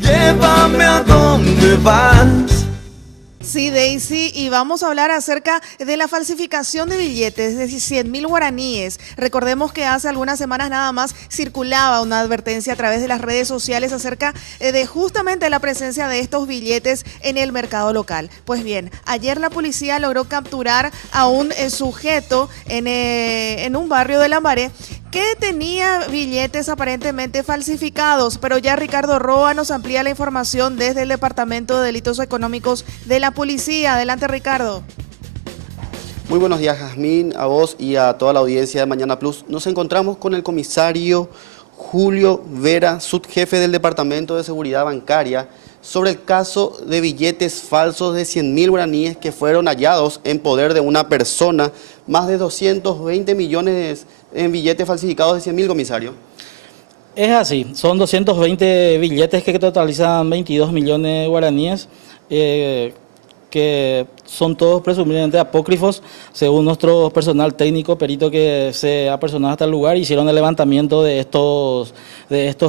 Llévame a donde vas. Sí, Daisy, y vamos a hablar acerca de la falsificación de billetes de 100.000 guaraníes. Recordemos que hace algunas semanas nada más circulaba una advertencia a través de las redes sociales acerca de justamente la presencia de estos billetes en el mercado local. Pues bien, ayer la policía logró capturar a un sujeto en un barrio de Lambaré que tenía billetes aparentemente falsificados, pero ya Ricardo Roa nos amplía la información desde el Departamento de Delitos Económicos de la Policía. Adelante, Ricardo. Muy buenos días, Jazmín, a vos y a toda la audiencia de Mañana Plus. Nos encontramos con el comisario Julio Vera, subjefe del Departamento de Seguridad Bancaria, sobre el caso de billetes falsos de 100.000 guaraníes que fueron hallados en poder de una persona, más de 220 millones en billetes falsificados de 100.000, comisario. Es así, son 220 billetes que totalizan 22 millones de guaraníes, que son todos presumiblemente apócrifos. Según nuestro personal técnico, perito que se apersonó hasta el lugar, hicieron el levantamiento de estos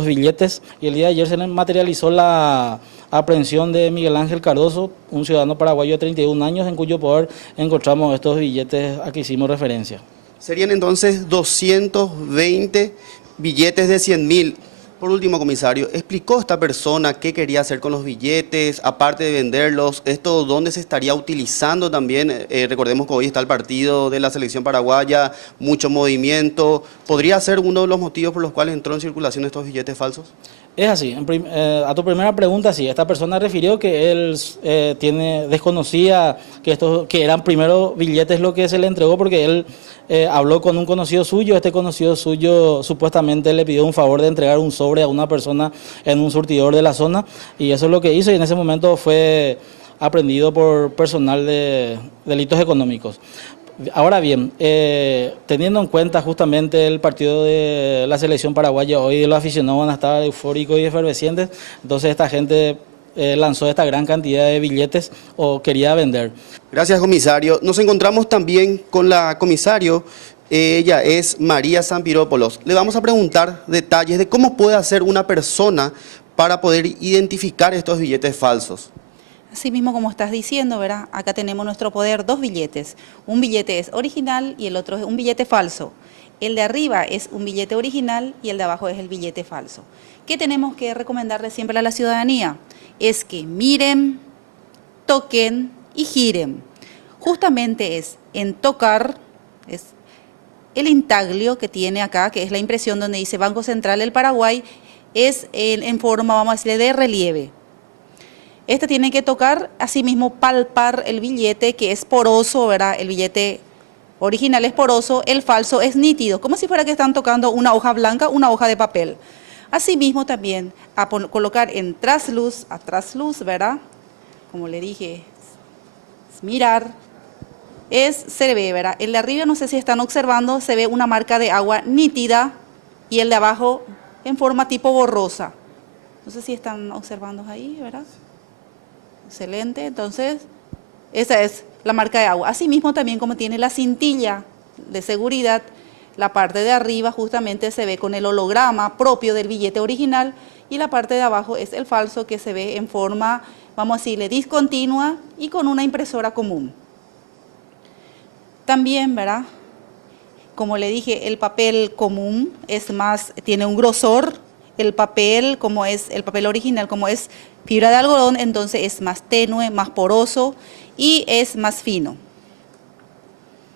billetes, y el día de ayer se materializó la aprehensión de Miguel Ángel Cardoso, un ciudadano paraguayo de 31 años, en cuyo poder encontramos estos billetes a que hicimos referencia. Serían entonces 220 billetes de 100.000. Por último, comisario, ¿explicó esta persona qué quería hacer con los billetes, aparte de venderlos? ¿Esto dónde se estaría utilizando también? Recordemos que hoy está el partido de la selección paraguaya, mucho movimiento. ¿Podría ser uno de los motivos por los cuales entró en circulación estos billetes falsos? Es así, a tu primera pregunta, sí, esta persona refirió que él desconocía que eran primero billetes lo que se le entregó, porque él habló con un conocido suyo. Este conocido suyo supuestamente le pidió un favor de entregar un sobre a una persona en un surtidor de la zona, y eso es lo que hizo, y en ese momento fue aprehendido por personal de delitos económicos. Ahora bien, teniendo en cuenta justamente el partido de la selección paraguaya, hoy los aficionados van a estar eufóricos y efervescientes, entonces esta gente lanzó esta gran cantidad de billetes o quería vender. Gracias, comisario. Nos encontramos también con la comisario, ella es María Sampirópolos. Le vamos a preguntar detalles de cómo puede hacer una persona para poder identificar estos billetes falsos. Así mismo como estás diciendo, ¿verdad? Acá tenemos nuestro poder dos billetes. Un billete es original y el otro es un billete falso. El de arriba es un billete original y el de abajo es el billete falso. ¿Qué tenemos que recomendarle siempre a la ciudadanía? Es que miren, toquen y giren. Justamente es en tocar, es el intaglio que tiene acá, que es la impresión donde dice Banco Central del Paraguay, es en forma, vamos a decirle, de relieve. Este tiene que tocar, asimismo palpar el billete, que es poroso, ¿verdad? El billete original es poroso, el falso es nítido, como si fuera que están tocando una hoja blanca, una hoja de papel. Asimismo también a colocar en trasluz, a trasluz, ¿verdad? Como le dije, es mirar, se ve, ¿verdad? El de arriba, no sé si están observando, se ve una marca de agua nítida y el de abajo en forma tipo borrosa. No sé si están observando ahí, ¿verdad? Excelente, entonces esa es la marca de agua. Asimismo también como tiene la cintilla de seguridad, la parte de arriba justamente se ve con el holograma propio del billete original y la parte de abajo es el falso, que se ve en forma, vamos a decirle, discontinua y con una impresora común. También, ¿verdad? Como le dije, el papel común tiene un grosor. El papel, como es el papel original, como es fibra de algodón, entonces es más tenue, más poroso y es más fino.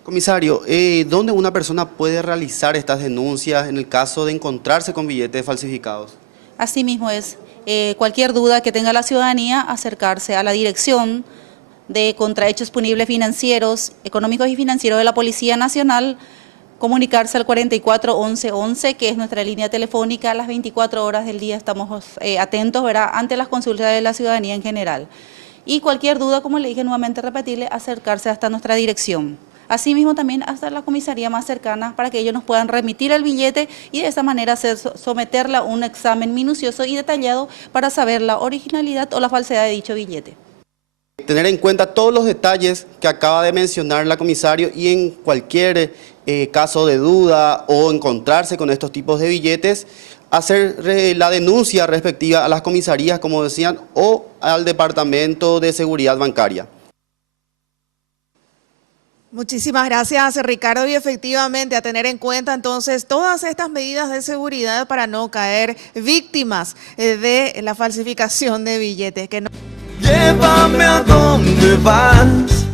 Comisario, ¿dónde una persona puede realizar estas denuncias en el caso de encontrarse con billetes falsificados? Asimismo es cualquier duda que tenga la ciudadanía, acercarse a la Dirección de Contrahechos Punibles Financieros, Económicos y Financieros de la Policía Nacional, comunicarse al 44 11 11, que es nuestra línea telefónica. A las 24 horas del día estamos atentos, ¿verdad?, ante las consultas de la ciudadanía en general. Y cualquier duda, como le dije, nuevamente repetirle, acercarse hasta nuestra dirección. Asimismo también hasta la comisaría más cercana para que ellos nos puedan remitir el billete y de esa manera someterla a un examen minucioso y detallado para saber la originalidad o la falsedad de dicho billete. Tener en cuenta todos los detalles que acaba de mencionar la comisario, y en cualquier caso de duda o encontrarse con estos tipos de billetes, hacer la denuncia respectiva a las comisarías, como decían, o al Departamento de Seguridad Bancaria. Muchísimas gracias, Ricardo, y efectivamente a tener en cuenta entonces todas estas medidas de seguridad para no caer víctimas de la falsificación de billetes. Llévame a donde vas.